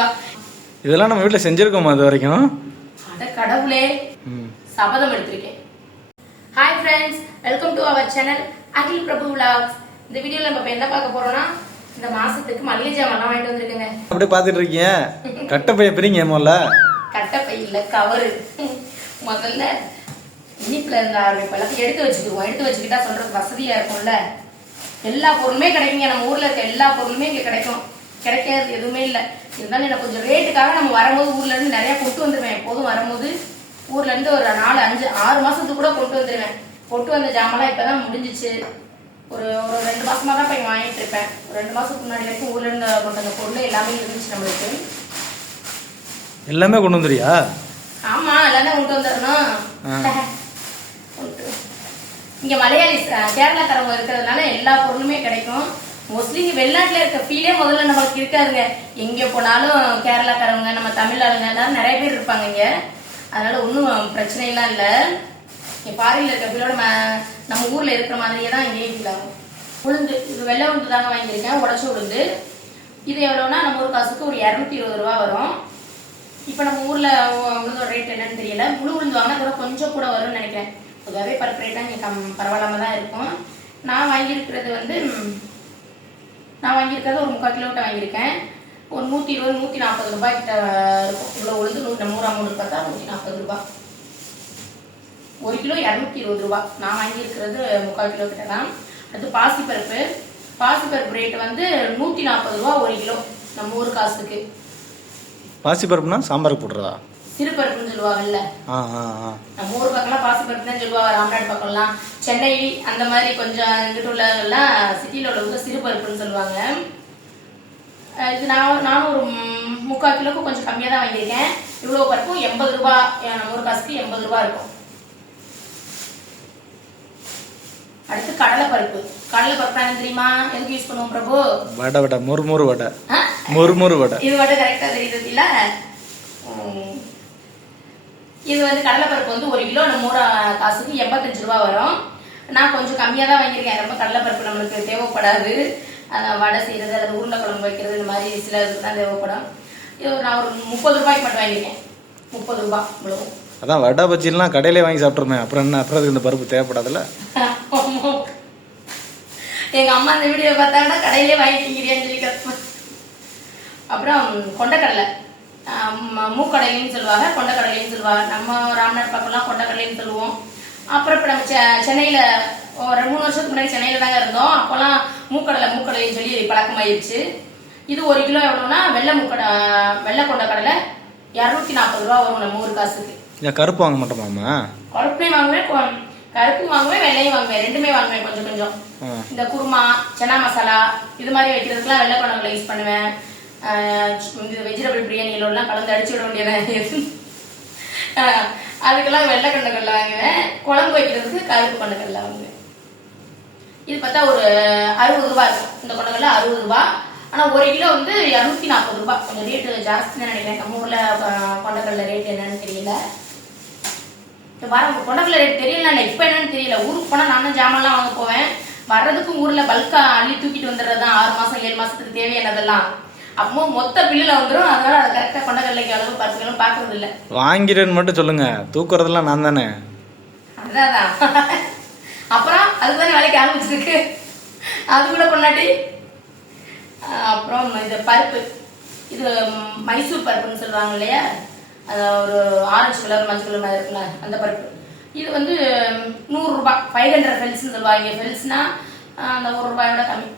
ரூபா. இதெல்லாம் நம்ம வீட்டில் செஞ்சிருக்கோமா இது வரைக்கும்? அட கடவுளே, சபதம் எடுத்திருக்கேன். Hi friends, welcome to our channel Akhil Prabhu vlogs. இந்த வீடியோல நம்ம என்ன பார்க்க போறோம்னா, இந்த மாசத்துக்கு மளிகை ஜாமான் வாங்கிட்டு வந்திருக்கேங்க. அப்படியே பார்த்துட்டு இருக்கீங்க. கட்டப்பைய பிரிங்க முதல்ல. கட்டப்பை இல்ல, கவரு. முதல்ல இனிப்புல இருந்த ஆரம்பிப்பெல்லாம் எடுத்து வச்சுக்குவோம். எடுத்து வச்சுக்கிட்டா சொல்றது வசதியா இருக்கும்ல. எல்லா பொருளுமே கிடைக்குங்க. நம்ம ஊர்ல இருக்க எல்லா பொருளுமே இங்க கிடைக்கும். கிடைக்காது எதுவுமே இல்லை. இருந்தாலும் எனக்கு கொஞ்சம் ரேட்டுக்காக நம்ம வரும்போது ஊர்ல இருந்து நிறைய கொண்டு வந்துருவேன். எப்போதும் வரும்போது ஊர்ல இருந்து ஒரு 4, 5, 6 மாசத்துக்கு கூட கொண்டு வந்துருவேன். கொண்டு வந்த ஜாமெல்லாம் இப்பதான் முடிஞ்சிச்சு. ஒரு 2 மாசமா தான் போய் வாங்கிட்டு இருப்பேன். ஒரு 2 மாசத்துக்கு முன்னாடி வரைக்கும் ஊர்ல இருந்து கொண்டு வந்த பொருள் எல்லாமே இருந்துச்சு நம்மளுக்கு. எல்லாமே கொண்டு வந்துறியா? ஆமா, எல்லாமே கொண்டு வந்துடணும். இங்க மலையாளி கேரளாக்காரங்க இருக்கிறதுனால எல்லா பொருளுமே கிடைக்கும். மோஸ்ட்லி இங்க வெளிநாட்டுல இருக்க ஃபீலே முதல்ல நம்மளுக்கு இருக்காதுங்க. எங்க போனாலும் கேரளாக்காரங்க, நம்ம தமிழ் ஆளுங்க எல்லாரும் நிறைய பேர் இருப்பாங்க இங்க. அதனால ஒன்றும் பிரச்சனை எல்லாம் இல்லை. இங்க ஃபாரின்ல இருக்க ஃபீலோட நம்ம ஊர்ல இருக்கிற மாதிரியே தான் இங்கேயும் ஃபீல் ஆகும். உளுந்து, இது வெள்ளை உளுந்து தாங்க வாங்கியிருக்கேன், உடச்ச உளுந்து. இது எவ்வளோன்னா நம்ம ஊர் காசுக்கு ஒரு 220 ரூபா வரும். இப்போ நம்ம ஊர்ல உளுந்தோட ரேட் என்னன்னு தெரியல. முழு உளுந்து வாங்கினா கூட கொஞ்சம் கூட வரும்னு நினைக்கிறேன். பொதுவாகவே பருப்பு ரேட்டாக இங்கே பரவாயில்லாம தான் இருக்கும். நான் வாங்கியிருக்கிறது ஒரு 3/4 கிலோட்ட வாங்கியிருக்கேன். ஒரு 120, 140 ரூபாய் கிட்ட இருக்கும். இவ்வளோ உளுந்து 100 அமௌண்ட் பார்த்தா 140 ரூபாய். 1 கிலோ 220 ரூபாய். நான் வாங்கியிருக்கிறது 3/4 கிலோ கிட்ட தான். அது பாசிப்பருப்பு. பாசிப்பருப்பு ரேட் 140 ரூபா 1 கிலோ நம்ம ஊர் காசுக்கு. பாசிப்பருப்புனா சாம்பாருக்கு போடுறதா? சிறுபருப்புன்னு சொல்லுவாங்கல்ல. நம்ம ஊர் பக்கம்லாம் பாசிப்பருப்பு தான் சொல்லுவாங்க. ராம்நாடு பக்கம்லாம், சென்னை அந்த மாதிரி கொஞ்சம் இங்கிட்டு உள்ளதெல்லாம் சிட்டியில உள்ளவங்க சிறுபருப்புன்னு சொல்லுவாங்க. இது நானும் ஒரு 3/4 கிலோக்கு கொஞ்சம் கம்மியாக தான் வாங்கியிருக்கேன். இவ்வளோ பருப்பும் 80 ரூபாய். நம்ம ஊர் காசுக்கு 80 ரூபாய் இருக்கும். அடுத்து கடலைப்பருப்பு. கடலைப்பருப்பு என்ன தெரியுமா? எதுக்கு யூஸ் பண்ணுவோம் பிரபு? வடை, முறுமுறு வடை. முறுமுறு வடை. இது மட்டும் கரெக்டா தெரியுது இல்ல? இது கடலைப்பருப்பு 1 கிலோ நம்ம ஊர் காசுக்கு 85 ரூபா வரும். நான் கொஞ்சம் கம்மியாக தான் வாங்கியிருக்கேன். ரொம்ப கடலைப்பருப்பு நம்மளுக்கு தேவைப்படாது. வடை செய்யறது அல்லது உருளைக்குழம்பு வைக்கிறது இந்த மாதிரி சில இதுக்கு தான் தேவைப்படும். இது நான் ஒரு 30 ரூபாய்க்கு மட்டும் வாங்கியிருக்கேன். 30 ரூபாய் இவ்வளவு. அதான் வடை பஜ்ஜிலாம் கடையிலே வாங்கி சாப்பிட்ருமே. அப்புறம் என்ன, அப்புறம் இந்த பருப்பு தேவைப்படாதுல்ல? எங்க அம்மா இந்த வீடியோ பார்த்தாங்கன்னா கடையிலே வாங்கிட்டீங்கன்னு சொல்லி கேட்பேன். அப்புறம் கொண்டக்கடலை, மூக்கடலைன்னு சொல்லுவாங்க, கொண்டக்கடலைன்னு சொல்லுவாங்க. நம்ம ராம்நாடு பக்கம்லாம் கொண்டக்கடலைன்னு சொல்லுவோம். அப்புறம் இப்போ நம்ம சென்னையில் ஒரு 3 வருஷத்துக்கு முன்னாடி சென்னையில் தாங்க இருந்தோம். அப்போல்லாம் மூக்கடலைன்னு சொல்லி பழக்கமாயிருச்சு. இது 1 கிலோ எவ்வளோன்னா வெள்ளை கொண்டக்கடலை 240 ரூபா வரும் நம்ம ஊர் காசுக்கு. கருப்பு வாங்க மாட்டோமாமா? கருப்புமே வாங்குவேன், கருப்பு வாங்குவேன், வெள்ளையும் வாங்குவேன், ரெண்டுமே வாங்குவேன் கொஞ்சம் கொஞ்சம். இந்த குருமா, சன்னா மசாலா இது மாதிரி வைக்கிறதுக்குலாம் வெள்ளை கொண்டக்கடலை யூஸ் பண்ணுவேன். வெஜிடபிள் பிரியாணிலாம் கலந்து அடிச்சு விட வேண்டியது. அதுக்கெல்லாம் வெள்ளை கொண்டக்கடலை வாங்குவேன். குழம்பு வைக்கிறதுக்கு கருப்பு கொண்டக்கடலை வாங்குவேன். இது பார்த்தா ஒரு 60 ரூபாய் இருக்கும். இந்த கொண்டக்கடலை 60 ரூபாய். ஆனால் 1 கிலோ 240 ரூபாய். கொஞ்சம் ரேட்டு ஜாஸ்தி தான் நினைக்கிறேன். நம்ம ஊர்ல கொண்டக்கடலை ரேட் என்னன்னு தெரியல. கொண்டக்கடலை ரேட் தெரியல, இப்ப என்னன்னு தெரியல. ஊருக்கு போனா நானும் ஜாமான்லாம் வாங்க போவேன். வர்றதுக்கும் ஊர்ல பல்கா அள்ளி தூக்கிட்டு வந்துடுறதுதான். 6 மாசம் 7 மாசத்துக்கு தேவையானதெல்லாம் அப்போ மொத்த பில்லுல வந்துடும். அதனால அதை கரெக்டா கொண்டக்கடலைக்கு அளவு பார்த்துக்கலாம் பாக்குறது இல்ல. வாங்கிடுன்னு மட்டும் சொல்லுங்க, தூக்குறதெல்லாம் நான் தானே. அதான் அப்புறம் அதுக்குதானே வேலைக்கு ஆரம்பிச்சிருக்கு. அது கூட பொண்ணாட்டி. அப்புறம் இந்த பருப்பு, இது மைசூர் பருப்புன்னு சொல்லுவாங்க இல்லையா? ஒரு ஆரஞ்சு கலர் மஞ்சள் கலர் மாதிரி இருக்குல்ல, அந்த பருப்பு. இது 100 ரூபாய். 500 ஃபெல்ஸ்ன்னு சொல்லுவாங்க. ஃபெல்ஸ்னா அந்த 1 ரூபாயோட கம்மி,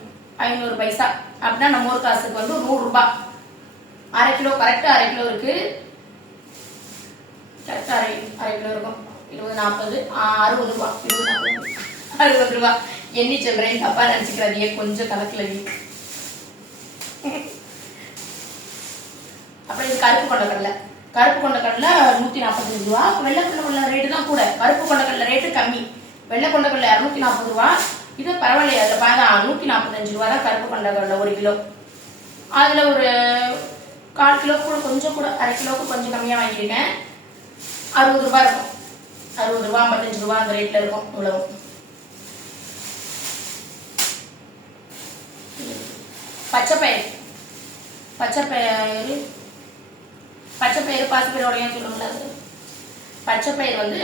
500 பைசா. அப்படின்னா நம்ம ஊர் காசுக்கு 100 ரூபாய். 1/2 கிலோ, கரெக்டா 1/2 கிலோ இருக்கு. கரெக்டா 1/2 கிலோ இருக்கும். 20, 40, 60 ரூபாய். 60 ரூபாய். எண்ணி சொல்றேன், தப்பா நினைச்சுக்கிறாதீங்க, கொஞ்சம் கணக்குல இருக்கு. அப்புறம் இது கருப்பு கொண்டக்கடலை. கருப்பு கொண்டக்கடலை 145 ரூபா. வெள்ளை கொண்டக்கடலை ரேட்டு தான் கூட. கருப்பு கொண்டக்கடலை ரேட்டு கம்மி. வெள்ளை கொண்டக்கடலை 240 ரூபா. இது பரவாயில்லையா? அதில் பார்த்தா 145 ரூபா தான் கருப்பு கொண்டக்கடலை 1 கிலோ. அதில் ஒரு 1/4 கிலோ கூட கொஞ்சம் கூட 1/2 கிலோவுக்கு கொஞ்சம் கம்மியாக வாங்கியிருக்கேன். 60 ரூபாய் இருக்கும். 60 ரூபா 55 ரூபா அந்த ரேட்ல இருக்கும். இவ்வளவு. பச்சைப்பயிறு பச்சைப்பயிறு பாசிப்பயிறு உடையான்னு சொல்லுங்களா? அது பச்சைப்பயிறு வந்து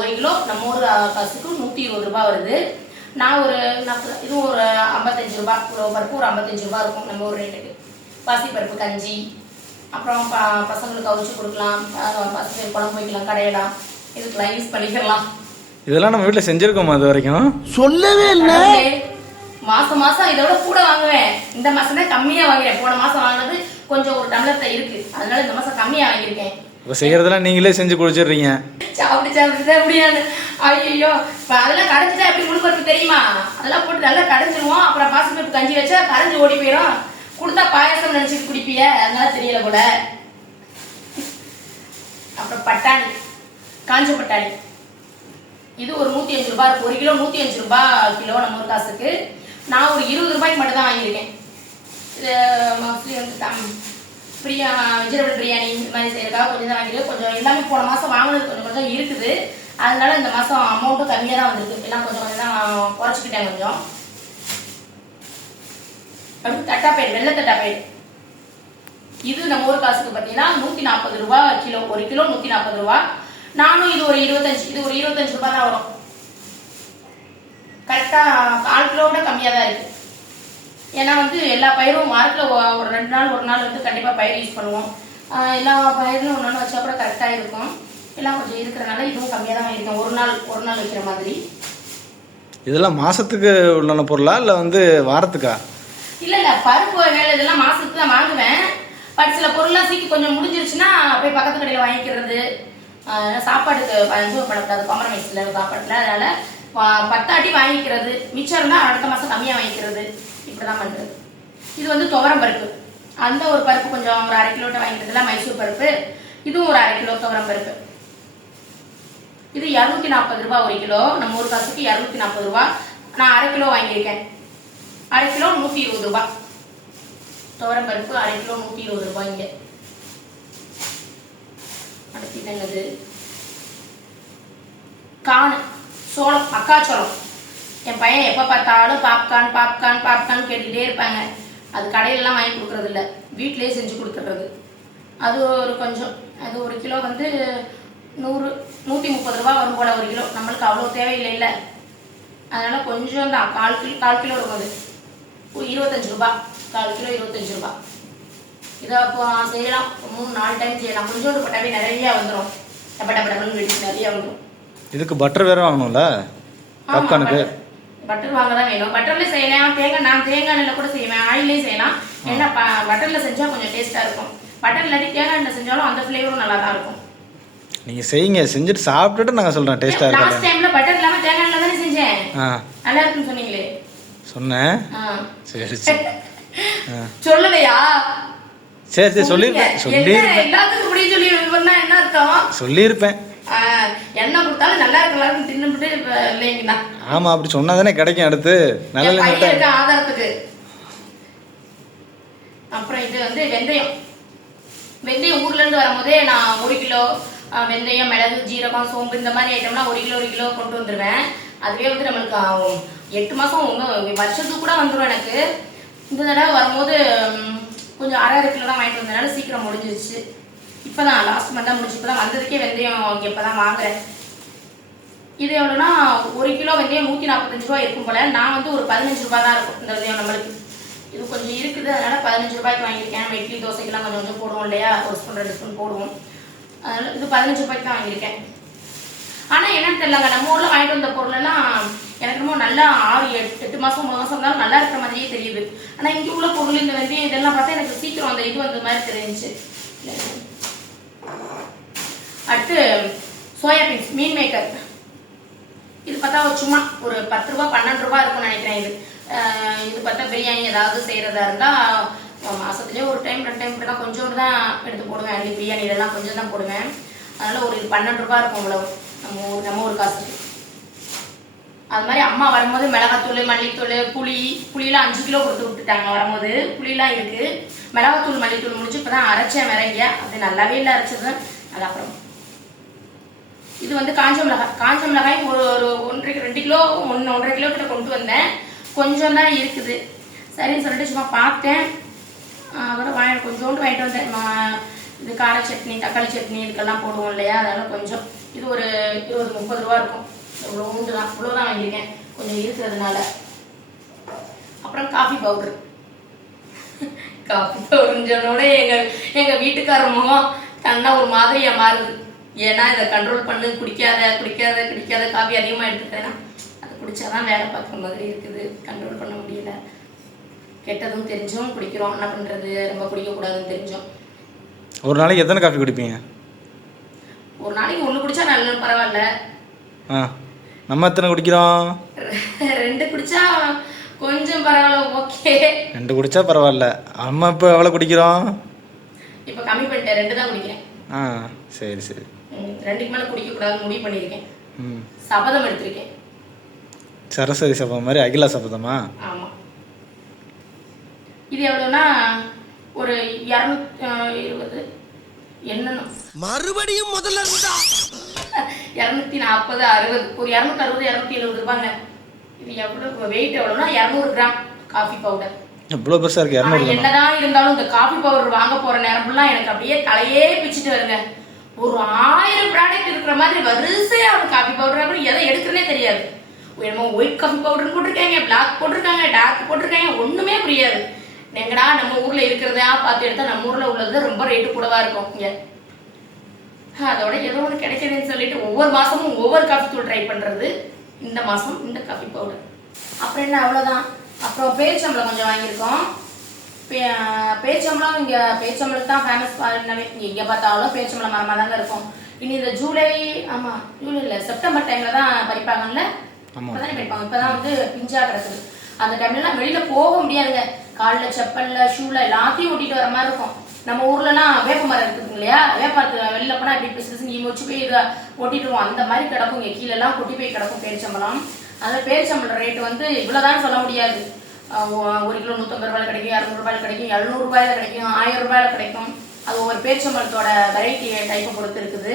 1 கிலோ நம்ம ஊர் காசுக்கு 120 ரூபாய் வருது. நான் ஒரு 40, இது ஒரு 55 ரூபாய். கிலோ பருப்பு ஒரு 55 ரூபாய் இருக்கும் நம்ம ஊர் ரேட்டுக்கு. பாசிப்பருப்பு கஞ்சி, அப்புறம் பசங்களுக்கு அவிச்சு கொடுக்கலாம், பாசிப்பயிறு குழம்பு வைக்கலாம், கடையலாம், இதுக்கெல்லாம் யூஸ் பண்ணிக்கலாம். இதெல்லாம் நம்ம வீட்டில் செஞ்சுருக்கோமா அது வரைக்கும்? சொல்லவே இல்லை. மாசம் மாசம் இதோட கூட வாங்குவேன். இந்த மாசம் தான் கம்மியா வாங்குறேன். போன மாசம் வாங்கினது கொஞ்சம் ஒரு டம்ளர்ல இருக்கு, அதனால இந்த மாசம் கம்மியா வாங்கியிருக்கேன். இப்போ செய்யறதெல்லாம் நீங்களே செஞ்சு குடிச்சிடுறீங்க. சாப்பிட்டு முடியாது. ஐயோ, அதெல்லாம் கடைஞ்சிட்டா எப்படி முழுப்பருப்பு தெரியுமா? அதெல்லாம் போட்டு நல்லா கடைஞ்சிருவோம். அப்புறம் பாசிப்பருப்பு கஞ்சி வச்சா கரைஞ்சி ஓடி போயிடும். கொடுத்தா பாயாசம் நினைச்சிட்டு குடிப்பிய, அதனால தெரியல போல. அப்புறம் பட்டாணி, காஞ்ச பட்டாணி, இது ஒரு 105 ரூபாய் இருக்கு. 1 கிலோ 105 ரூபாய் கிலோ நம்ம ஊர் காசுக்கு. நான் ஒரு 20 ரூபாய்க்கு மட்டும் தான் வாங்கியிருக்கேன். இது மோஸ்ட்லி வந்து வெஜிடபிள் பிரியாணி இந்த மாதிரி செய்யறதுக்காக கொஞ்சம் தான் வாங்கியிருக்கேன். கொஞ்சம் எல்லாமே போன மாசம் வாங்கினது கொஞ்சம் கொஞ்சம் இருக்குது, அதனால இந்த மாசம் அமௌண்ட்டும் கம்மியாக தான் வந்திருக்கு. எல்லாம் கொஞ்சம் கொஞ்சம் தான் குறைச்சிக்கிட்டேன் கொஞ்சம். அடுத்து தட்டாப்பயிறு, வெள்ளை தட்டாப்பயிறு. இது நம்ம ஊர் காசுக்கு பார்த்தீங்கன்னா 140 ரூபாய் கிலோ. 1 கிலோ 140 ரூபாய். நானும் இது ஒரு 25, இது ஒரு 25 ரூபாய் தான் வரும். கரெக்டா 1/4 கிலோ விட கம்மியா தான் இருக்கு. ஏன்னா வந்து எல்லா பயிரும் வாரத்துல ஒரு 2 நாள் 1 நாள் வந்து கண்டிப்பா பயிர் யூஸ் பண்ணுவோம். எல்லா பயிரும் 1 நாள் வச்சா கூட கரெக்டா இருக்கும். எல்லாம் கொஞ்சம் இருக்கிறனால இதுவும் கம்மியா தான் வாங்கியிருக்கேன். ஒரு நாள் வைக்கிற மாதிரி. இதெல்லாம் மாசத்துக்கு உள்ள பொருளா இல்ல வந்து வாரத்துக்கா? இல்ல பருப்பு வகைகள் இதெல்லாம் மாசத்துக்கு தான் வாங்குவேன். பட் சில பொருள்லாம் சீக்கிரம் கொஞ்சம் முடிஞ்சிருச்சுன்னா போய் பக்கத்து கடையில வாங்கிக்கிறது. சாப்பாடுக்கு படக்கூடாது, காம்ப்ரமைஸ்ல சாப்பாடுல, அதனால 10 ஆட்டி வாங்கிக்கிறது. மிச்சம் இருந்தா அடுத்த மாசம் கம்மியா வாங்கிக்கிறது. இப்படிதான் பண்றது. இது வந்து துவரம் பருப்பு. அந்த ஒரு பருப்பு கொஞ்சம் ஒரு 1/2 கிலோட்ட வாங்கிக்கிறதுல மைசூர் பருப்பு. இதுவும் ஒரு 1/2 கிலோ துவரம் பருப்பு. இது 240 ரூபாய் 1 கிலோ. நம்ம ஊர் காசுக்கு 240 ரூபாய். நான் 1/2 கிலோ வாங்கியிருக்கேன். 1/2 கிலோ 120 ரூபாய். துவரம் பருப்பு 1/2 கிலோ 120 ரூபாய். இங்க அடுத்து என்னது? காணு, சோளம், மக்காச்சோளம். என் பையன் எப்ப பார்த்தாலும் பாப்கார்ன் பாப்கார்ன் பாப்கார்ன் கேட்டுக்கிட்டே இருப்பாங்க. அது கடையிலலாம் வாங்கி கொடுக்கறது இல்லை, வீட்டிலேயே செஞ்சு கொடுத்துட்றது. அது ஒரு கொஞ்சம், அது 1 கிலோ வந்து 130 ரூபாய் வரும் போல 1 கிலோ. நம்மளுக்கு அவ்வளோ தேவையில்லை இல்லை, அதனால கொஞ்சம் தான். 1/4 கிலோ இருக்கும். அது 25 ரூபாய். 1/4 கிலோ 25 ரூபாய். இதை அப்போ செய்யலாம், 3-4 டைம் செய்யலாம். கொஞ்சோண்டு போட்டாவே நிறைய வந்துடும். டப்பன்னு வெடிச்சு நிறைய வந்துடும். இதுக்கு பட்டர் வேற வாங்கணும்ல பாப்கார்னுக்கு? பட்டர் வாங்க தான் வேணும். பட்டர்ல செய்யலாம், நான் தேங்காய் எண்ணெயில கூட செய்வேன், ஆயிலே செய்யலாம். ஏன்னா பட்டர்ல செஞ்சா கொஞ்சம் டேஸ்டா இருக்கும். பட்டர் இல்லாட்டி தேங்காய் எண்ணெய் செஞ்சாலும் அந்த ஃபிளேவரும் நல்லா தான் இருக்கும். நீங்க செய்யுங்க, செஞ்சுட்டு சாப்பிட்டுட்டு நாங்க சொல்றேன் டேஸ்டா இருக்கா. லாஸ்ட் டைம்ல பட்டர் இல்லாம தேங்காய் எண்ணெயில தானே செஞ்சேன், நல்லா இருக்குன்னு சொன்னீங்களே. சொன்னேன். சரி சரி. சொல்லலையா? சரி சொல்லிருப்பேன். எல்லாத்துக்கும் இப்படி சொல்லி என்ன அர்த்தம்? சொல்லிருப்பேன். என்ன கொடுத்தாலும் நல்லா இருக்கலாம் தின்னுட்டு இல்லைங்கண்ணா. ஆமா, அப்படி சொன்னாதானே கிடைக்கும். அடுத்து நல்ல ஆதாரத்துக்கு. அப்புறம் இது வந்து வெந்தயம். வெந்தயம் ஊர்ல இருந்து வரும்போதே நான் 1 கிலோ வெந்தயம், மிளகு, ஜீரகம், சோம்பு இந்த மாதிரி ஐட்டம்லாம் 1 கிலோ கொண்டு வந்துருவேன். அதுவே வந்து நம்மளுக்கு 8 மாசம் வருஷத்துக்கு கூட வந்துடும் எனக்கு. இந்த தடவை வரும்போது கொஞ்சம் 1/2 கிலோ தான் வாங்கிட்டு வந்ததுனால சீக்கிரம் முடிஞ்சிருச்சு. இப்பதான் லாஸ்ட் மந்த் தான் முடிச்சு. இப்பதான் வந்ததுக்கே வெந்தயம் இப்பதான் வாங்குறேன். இது எவ்வளோனா 1 கிலோ வெந்தயம் 145 ரூபாய் இருக்கும் போல. நான் வந்து ஒரு 15 ரூபாய் தான் இருக்கும் இந்த வெந்தயம் நம்மளுக்கு. இது கொஞ்சம் இருக்குது, அதனால 15 ரூபாய்க்கு வாங்கியிருக்கேன். நம்ம இட்லி தோசைக்கெல்லாம் கொஞ்சம் கொஞ்சம் போடுவோம் இல்லையா, 1 ஸ்பூன் 2 ஸ்பூன் போடுவோம். அதனால இது 15 ரூபாய்க்கு தான் வாங்கியிருக்கேன். ஆனா என்னன்னு தெரியலங்க, நம்ம ஊர்ல வாங்கிட்டு வந்த பொருள் எல்லாம் எனக்கு ரொம்ப நல்லா 6-8 மாசம் 3 மாசம் தான் நல்லா இருக்கிற மாதிரியே தெரியுது. ஆனா இங்க உள்ள பொருள் இந்த வெந்தயம் இதெல்லாம் பார்த்தா எனக்கு சீக்கிரம் அந்த இது வந்த மாதிரி தெரிஞ்சிச்சு. அடுத்து சோயாபீன்ஸ், மீன் மேக்கர். இது பார்த்தா சும்மா ஒரு 10 ரூபாய் 12 ரூபாய் இருக்கும்னு நினைக்கிறேன். இது பார்த்தா பிரியாணி ஏதாவது செய்யறதா இருந்தா மாசத்துலயே ஒரு டைம் 2 டைம் இப்படிதான் கொஞ்சோண்டு தான் எடுத்து போடுவேன். அள்ளி பிரியாணி இதெல்லாம் கொஞ்சம் தான் போடுவேன். அதனால ஒரு 12 ரூபாய் இருக்கும் இவ்வளவு நம்ம ஒரு காசுக்கு. அது மாதிரி அம்மா வரும்போது மிளகாத்தூள், மல்லித்தூள், புளியெல்லாம் 5 கிலோ கொடுத்து விட்டுட்டாங்க வரும்போது. புளியெல்லாம் இருக்கு. மிளகாத்தூள் மல்லித்தூள் முடிச்சு இப்பதான் அரைச்சேன் மிளகிய. அது நல்லாவே இல்லை அரைச்சது. அது அப்புறம் இது வந்து காஞ்ச மிளகாய் ஒரு 2 கிலோ 1.5 கிலோ கிட்ட கொண்டு வந்தேன். கொஞ்சம் தான் இருக்குது. சரின்னு சொல்லிட்டு சும்மா பார்த்தேன். அதோட கொஞ்சோண்டு வாங்கிட்டு வந்தேன். இது கார சட்னி தக்காளி சட்னி இதுக்கெல்லாம் போடுவோம் இல்லையா, அதனால கொஞ்சம் இது ஒரு 20-30 ரூபா இருக்கும். இவ்வளோ உண்டு தான், இவ்வளோதான் வாங்கியிருக்கேன் கொஞ்சம் இருக்கிறதுனால. அப்புறம் காஃபி பவுடர். காஃபி பவுடர்னு சொன்னோட எங்க வீட்டுக்கார முகம் தன்னா ஒரு மாதிரியா மாறுது. ஏன்னா இதை கண்ட்ரோல் பண்ணு, குடிக்காத காஃபி அதிகமாக எடுத்துட்டேன்னா அதை குடிச்சாதான் வேலை பார்க்குற மாதிரி இருக்குது. கண்ட்ரோல் பண்ண முடியல. கெட்டதும் தெரிஞ்சும் குடிக்கிறோம், என்ன பண்ணுறது, ரொம்ப குடிக்கக்கூடாதுன்னு தெரிஞ்சோம். ஒரு நாளைக்கு எத்தனை காஃபி குடிப்பீங்க? ஒரு நாளைக்கு 1 குடிச்சா நல்ல பரவாயில்ல. நம்ம எத்தனை குடிக்கிறோம்? 2 குடிச்சா கொஞ்சம் பரவாயில்ல, ஓகே. 2 குடிச்சா பரவாயில்ல. அம்மா இப்போ எவ்வளோ குடிக்கிறோம்? இப்போ கம்மி பண்ணிட்டேன், 2 தான் குடிக்கிறேன். சரி சரி. 2க்கு மேலே குடிக்கக்கூடாதுன்னு முடிவு பண்ணியிருக்கேன். சபதம் எடுத்திருக்கேன். சரஸ்வதி சபதம் மாதிரி அகிலா சபதமா? ஆமாம். இது எவ்வளோனா ஒரு 220 என்னன்னு மறுபடியும் முதல்ல இருந்தா 240 60 ஒரு 260 270 ரூபாங்க. இது எவ்வளோ வெயிட் எவ்வளோனா 200 கிராம் காஃபி பவுடர். எவ்வளோ பெருசாக இருக்கு. 200. என்னதான் இருந்தாலும் இந்த காஃபி பவுடர் வாங்க போற நேரம்லாம் எனக்கு அப்படியே தலையே பிச்சுட்டு வருங்க. ஒரு 1000 ப்ராடக்ட் இருக்கிற மாதிரி வரிசையா ஒரு காஃபி பவுடர் அப்படி எதை எடுக்கிறனே தெரியாது. என்னமோ ஒயிட் காஃபி பவுடர் போட்டிருக்காங்க, பிளாக் போட்டிருக்காங்க, டார்க் போட்டிருக்காங்க, ஒண்ணுமே புரியாது. எங்கடா நம்ம ஊர்ல இருக்கிறதா பார்த்து எடுத்தா நம்ம ஊர்ல உள்ளது ரொம்ப ரேட்டு கூடவா இருக்கும் இங்க. அதோட ஏதோ ஒன்று கிடைக்குதுன்னு சொல்லிட்டு ஒவ்வொரு மாசமும் ஒவ்வொரு காஃபி தூள் ட்ரை பண்றது. இந்த மாசம் இந்த காஃபி பவுடர். அப்புறம் என்ன, அவ்வளோதான். அப்புறம் பேரிச்சம்பளம் கொஞ்சம் வாங்கியிருக்கோம். பேரிச்சம்பளம் இங்கே பேரிச்சம்பளம் தான் ஃபேமஸ் பாருங்கவே. எங்கே பார்த்தாலும் பேரிச்சம்பளம் மரமாக தாங்க இருக்கும். இனி இந்த ஜூலை இல்லை செப்டம்பர் டைம்ல தான் பறிப்பாங்கல்ல, இப்போதானே பறிப்பாங்க. இப்போதான் வந்து பிஞ்சா கிடக்குது. அந்த டைம்லலாம் வெளியில போக முடியாதுங்க. காலில் செப்பல்ல ஷூல எல்லாத்தையும் ஓட்டிட்டு வர மாதிரி இருக்கும். நம்ம ஊர்லலாம் வேப்ப மரம் இருக்குது இல்லையா, வேப்பமரத்துல வெளில போனா இப்படி பிசு நீங்க வச்சு போய் இதை ஓட்டிடுவோம். அந்த மாதிரி கிடக்கும். இங்கே கீழெல்லாம் கொட்டி போய் கிடக்கும் பேரிச்சம்பளம். அதனால பேரிச்சம்பளம் ரேட்டு வந்து இவ்வளவுதான் சொல்ல முடியாது. 1 கிலோ 150 ரூபாய் கிடைக்கும், 200 ரூபாய் கிடைக்கும், 700 ரூபாயில கிடைக்கும், 1000 ரூபாயில கிடைக்கும். அது ஒவ்வொரு பேரிச்சம்பளத்தோட வெரைட்டி டைப்பை பொறுத்து இருக்குது.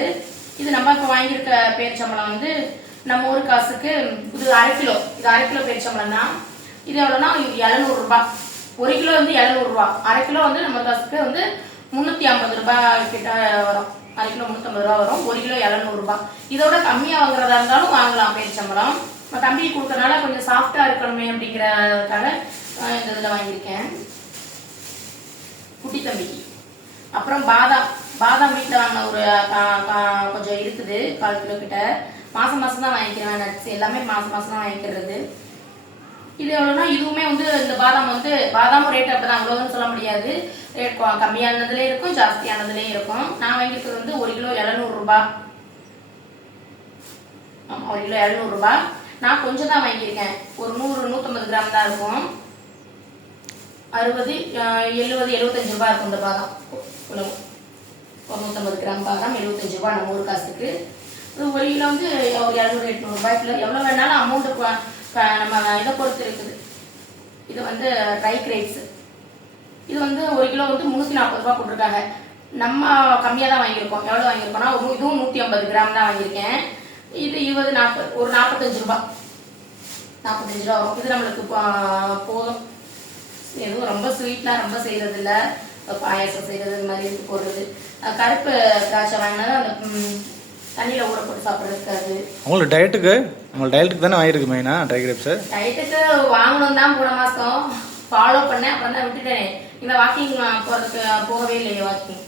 இது நம்ம இப்போ வாங்கியிருக்க பேரிச்சம்பளம் வந்து நம்ம ஊர் காசுக்கு இது 1/2 கிலோ. இது 1/2 கிலோ பேரிச்சம்பளம் தான். இது எவ்வளோனா 700 ரூபாய். 1 கிலோ வந்து 700 ரூபாய். 1/2 கிலோ வந்து நம்ம காசுக்கு வந்து 350 ரூபாய் கிட்ட வரும். 1/2 கிலோ 350 ரூபாய் வரும். 1 கிலோ 700 ரூபாய். இதோட கம்மியா வாங்குறதா இருந்தாலும் வாங்கலாம் பேரிச்சம்பளம். தம்பி கொடுக்கறதுனால கொஞ்சம் சாஃப்டா இருக்கணுமே அப்படிங்கிறதுக்காக இந்த இதில் வாங்கியிருக்கேன் குட்டி தம்பிக்கு. அப்புறம் பாதாம் வீட்டில் வாங்கின ஒரு கொஞ்சம் இருக்குது, 1/4 கிலோ கிட்ட. மாசம் தான் வாங்கிக்கிறேன். நட்ஸ் எல்லாமே மாசம் தான் வாங்கிக்கிறது. இது எவ்வளோனா இதுவுமே வந்து இந்த பாதாம் ரேட் அப்படிதான், அவ்வளோன்னு சொல்ல முடியாது. ரேட் கம்மியானதுலேயே இருக்கும், ஜாஸ்தியானதுலேயும் இருக்கும். நான் வாங்கிக்கிறது வந்து 1 கிலோ 700 ரூபாய். ஆமாம், 1 கிலோ 700 ரூபாய். நான் கொஞ்சம் தான் வாங்கியிருக்கேன். ஒரு 100-150 கிராம் தான் இருக்கும். 60, 70, 75 ரூபாய் இருக்கும் இந்த பாதாம். ஒரு 150 கிராம் பாதாம் 75 ரூபாய் நம்ம ஊர் காசுக்கு. ஒரு கிலோ வந்து ஒரு 700-800 ரூபாய்க்குள்ள எவ்வளோ வேணாலும் அமௌண்ட்டு நம்ம இதை பொறுத்து இருக்குது. இது வந்து ட்ரை கிரேப்ஸ். இது வந்து 1 கிலோ வந்து 340 ரூபாய் போட்டிருக்காங்க. நம்ம கம்மியாக தான் வாங்கியிருக்கோம். எவ்வளோ வாங்கியிருக்கோம்னா இதுவும் 150 கிராம் தான் வாங்கியிருக்கேன். இது 20, 40, ஒரு 45 ரூபாய். 45 ரூபா வரும். இது நம்மளுக்கு போதும். எதுவும் ரொம்ப ஸ்வீட்லாம் ரொம்ப செய்யறது இல்லை. பாயாசம் செய்யறது இந்த மாதிரி இருக்கு போடுறது. கருப்பு திராட்சை வாங்கினா அந்த தண்ணியில் ஊற போட்டு சாப்பிட்றதுக்கு. அது உங்களுக்கு டயட்டுக்கு தானே வாங்கியிருக்கு மெயினா ட்ரை கிரேப்ஸ். டயட்டுக்கு வாங்கணும் தான் போன மாதம் ஃபாலோ பண்ணேன். அப்புறம் தான் விட்டுட்டேன். இந்த வாக்கிங் போகிறதுக்கு போகவே இல்லையே. வாக்கிங்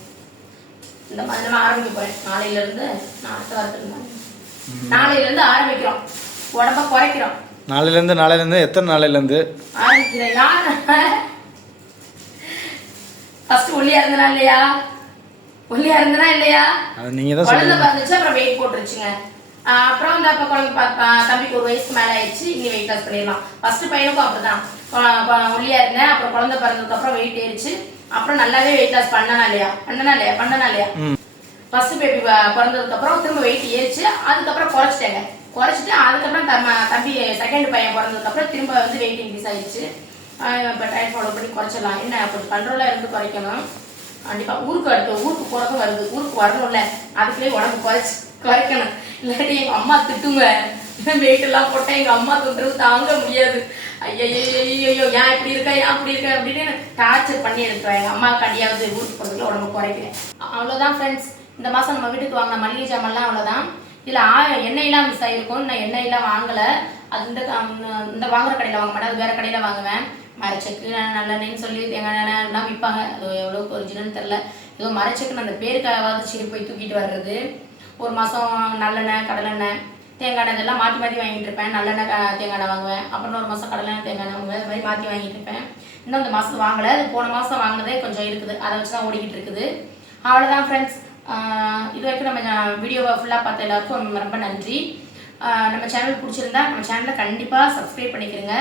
இந்த மாதிரி நம்ம ஆரம்பிக்க போறேன் நாளையிலேருந்து. நான் அடுத்த வாரத்துக்கு நாளையிலேருந்து ஆரம்பிக்கிறோம். உடம்ப குறைக்கிறோம். நாளையிலேருந்து எத்தனை நாளையிலேருந்து ஆரம்பிக்கிறேன்? யார் ஃபர்ஸ்ட் ஒல்லியா இருந்தனா இல்லையா? ஒல்லியா இருந்தனா இல்லையா? நீங்க தான் குழந்தை பிறந்துச்சு, அப்புறம் வெயிட் போட்டுருச்சுங்க. அப்புறம் வந்து அப்ப குழந்தை தம்பிக்கு 1 வயசுக்கு மேல ஆயிடுச்சு. இனி வெயிட் லாஸ் பண்ணிடலாம். ஃபர்ஸ்ட் பையனுக்கும் அப்படிதான் ஒல்லியா இருந்தேன். அப்புறம் குழந்தை பிறந்ததுக்கு அப்புறம் வெயிட் ஏறிச்சு. அப்புறம் நல்லாவே வெயிட் லாஸ் பண்ணனா இல்லையா? ஃபர்ஸ்ட் பேபி பிறந்ததுக்கு அப்புறம் திரும்ப வெயிட் ஏறிச்சு. அதுக்கப்புறம் குறைச்சிட்டு அதுக்கப்புறம் தம்பி செகண்ட் பையன் பிறந்ததுக்கு அப்புறம் திரும்ப வந்து வெயிட் இன்க்ரீஸ் ஆயிடுச்சு. இப்போ டயட் ஃபாலோ பண்ணி குறைச்சிடலாம். என்ன கொஞ்சம் கண்ட்ரோலா இருந்து குறைக்கணும் கண்டிப்பா. ஊருக்கு போறதும் வருது. ஊருக்கு வரணும்ல, அதுக்குள்ளே உடம்பு குறைக்கணும். இல்லாட்டி எங்க அம்மா திட்டுங்க. வெயிட் எல்லாம் போட்டேன். எங்க அம்மா தொந்தரவு தாங்க முடியாது. ஐயோ ஏன் இப்படி இருக்கா ஏன் அப்படி இருக்கா அப்படின்னு டார்ச்சர் பண்ணி எடுத்துருவேன். எங்க அம்மா கண்டியாவது ஊருக்கு போறதுக்குள்ள உடம்பு குறைக்கிறேன். அவ்வளவுதான் ஃப்ரெண்ட்ஸ். இந்த மாசம் நம்ம வீட்டுக்கு வாங்கின மளிகை ஜாமெல்லாம் அவ்வளவுதான். இதுல எண்ணெயெல்லாம் மிஸ் ஆயிருக்கும். நான் எண்ணெயெல்லாம் வாங்கல. அது இந்த வாங்குற கடையில வாங்க மாட்டேன், அது வேற கடையில வாங்குவேன். மரச்செக்கு நல்லெண்ணெய்ன்னு சொல்லி தேங்காய் எண்ணெய்லாம் விற்பாங்க. அது எவ்வளோக்கு ஒரிஜினல் தெரில. ஏதோ மரச்செக்குன்னு அந்த பேருக்காவது சரி போய் தூக்கிட்டு வர்றது. ஒரு மாதம் நல்லெண்ணெய் கடலெண்ணெய் தேங்காய் எண்ணெய் இதெல்லாம் மாற்றி மாற்றி வாங்கிட்டு இருப்பேன். நல்லெண்ணெய் தேங்காய் எண்ணெய் வாங்குவேன். அப்புறம் ஒரு மாதம் கடலெண்ணெய் தேங்காய் எண்ணெய் வாங்குவேன். அது மாதிரி மாற்றி வாங்கிட்டு இருப்பேன். இன்னும் இந்த மாதம் வாங்கலை. அது போன மாதம் வாங்கினதே கொஞ்சம் இருக்குது. அதை வச்சு தான் ஓடிக்கிட்டு இருக்குது. அவ்வளோதான் ஃப்ரெண்ட்ஸ். இது வரைக்கும் நம்ம வீடியோவை ஃபுல்லாக பார்த்த எல்லாருக்கும் ரொம்ப நன்றி. நம்ம சேனல் பிடிச்சிருந்தா நம்ம சேனலை கண்டிப்பாக சப்ஸ்கிரைப் பண்ணிக்கிறங்க.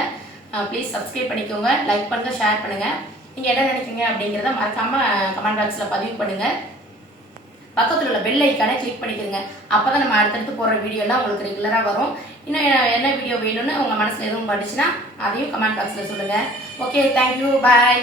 ப்ளீஸ் சப்ஸ்கிரைப் பண்ணிக்கோங்க. லைக் பண்ணுங்கள், ஷேர் பண்ணுங்கள். நீங்கள் என்ன நினைக்கிறீங்க அப்படிங்கிறத மறக்காமல் கமெண்ட் பாக்ஸில் பதிவு பண்ணுங்கள். பக்கத்தில் உள்ள பெல் ஐக்கானை கிளிக் பண்ணிக்கிறங்க. அப்போ தான் நம்ம அடுத்தடுத்து போகிற வீடியோலாம் உங்களுக்கு ரெகுலராக வரும். இன்னும் என்ன வீடியோ வேணும்னு உங்கள் மனசில் எதுவும் பட்டுச்சுன்னா அதையும் கமெண்ட் பாக்ஸில் சொல்லுங்கள். ஓகே, தேங்க்யூ, பாய்.